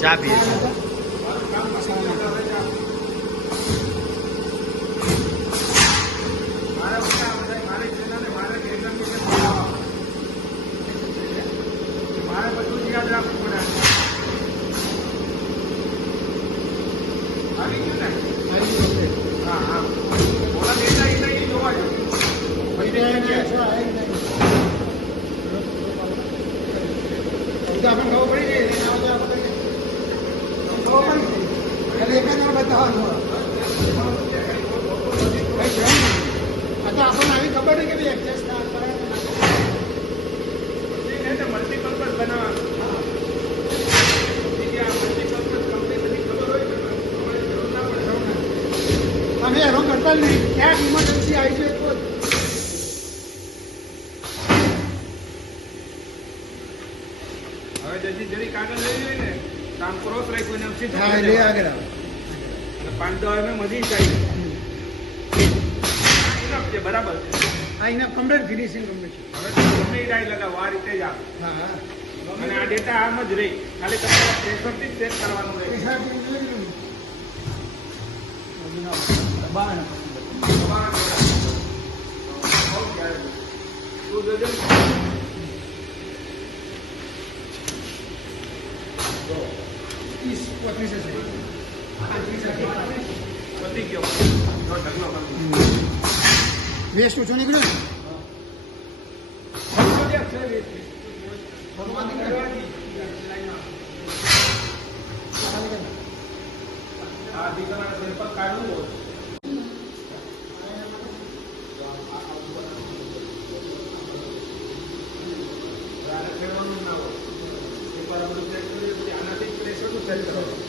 चा पिए आता आपण आम्ही खबर आहे की ऍडजस्ट મલ્ટીપર્પઝ બનાવવાનું અમે એનો કરતા જ નહીં. ક્યાંક ઇમરજન્સી આવી છે તો હવે જરી કાગળ લઈ લઈએ ને તો આમ ક્રોસ રાખ્યું ને આમ સીધું હા લે આગળ અને 5 में મજી चाहिए છે બરાબર છે. આ એના કમ્પ્લીટ ફિનિશિંગ કમ્પ્લીટ છે. હવે ગમે એ ડાય લગાવો આ રીતે જ આવે હા હા અને આ ડેટા આમ જ રહી ખાલી તમારે પ્રેશરથી જ ચેક કરવાનું રહે. પતી ગયો ઢગલો વેસ્ટ ઓછો નીકળ્યો ને આ દીકરાને પેપર કાઢવું હોય આને ફેરવાનું ના હોય એક વાર બધું ચેક કરી આનાથી પ્રેશરનું સેટ કરવાનું